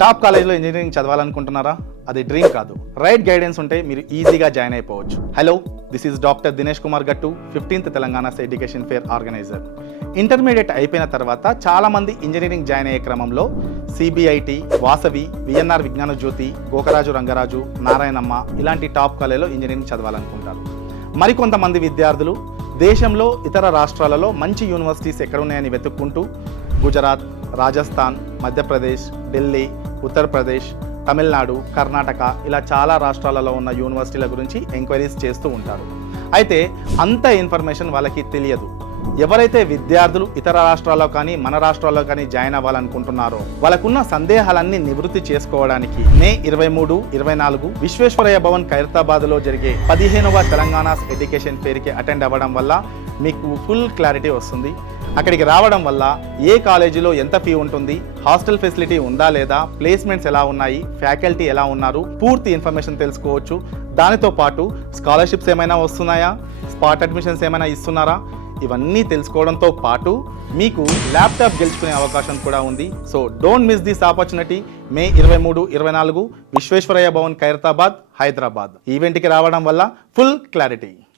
Top కాలేజీలో engineering చదవాలనుకుంటున్నారా? అది dream కాదు. రైట్ గైడెన్స్ ఉంటే మీరు ఈజీగా జాయిన్ అయిపోవచ్చు. Hello, this is doctor Dinesh Kumar Gattu, 15th Telangana education fair organiser. Intermediate అయిపోయిన తర్వాత చాలామంది ఇంజనీరింగ్ జాయిన్ అయ్యే క్రమంలో సిబిఐటి, వాసవి, విఎన్ఆర్ విజ్ఞాన జ్యోతి, గోకరాజు రంగరాజు, నారాయణమ్మ ఇలాంటి టాప్ కాలేజీలో ఇంజనీరింగ్ చదవాలనుకుంటారు. మరికొంతమంది విద్యార్థులు దేశంలో ఇతర రాష్ట్రాలలో మంచి యూనివర్సిటీస్ ఎక్కడున్నాయని వెతుక్కుంటూ గుజరాత్, రాజస్థాన్, మధ్యప్రదేశ్, ఢిల్లీ, ఉత్తరప్రదేశ్, తమిళనాడు, కర్ణాటక ఇలా చాలా రాష్ట్రాలలో ఉన్న యూనివర్సిటీల గురించి ఎంక్వైరీస్ చేస్తూ ఉంటారు. అయితే అంత ఇన్ఫర్మేషన్ వాళ్ళకి తెలియదు. ఎవరైతే విద్యార్థులు ఇతర రాష్ట్రాల్లో కానీ మన రాష్ట్రాల్లో కానీ జాయిన్ అవ్వాలనుకుంటున్నారో వాళ్ళకున్న సందేహాలన్నీ నివృత్తి చేసుకోవడానికి మే 23, 24 విశ్వేశ్వరయ్య భవన్ ఖైరతాబాద్లో జరిగే 15వ తెలంగాణ ఎడ్యుకేషన్ ఫేర్కి అటెండ్ అవ్వడం వల్ల మీకు ఫుల్ క్లారిటీ వస్తుంది. అక్కడికి రావడం వల్ల ఏ కాలేజీలో ఎంత ఫీ ఉంటుంది, హాస్టల్ ఫెసిలిటీ ఉందా లేదా, ప్లేస్మెంట్స్ ఎలా ఉన్నాయి, ఫ్యాకల్టీ ఎలా ఉన్నారు, పూర్తి ఇన్ఫర్మేషన్ తెలుసుకోవచ్చు. దానితో పాటు స్కాలర్షిప్స్ ఏమైనా వస్తున్నాయా, స్పాట్ అడ్మిషన్స్ ఏమైనా ఇస్తున్నారా, ఇవన్నీ తెలుసుకోవడంతో పాటు మీకు ల్యాప్టాప్ గెలుచుకునే అవకాశం కూడా ఉంది. So don't miss this opportunity. May 23, 24 Visvesvaraya Bhavan Khairatabad, Hyderabad ఈవెంట్కి రావడం వల్ల ఫుల్ క్లారిటీ.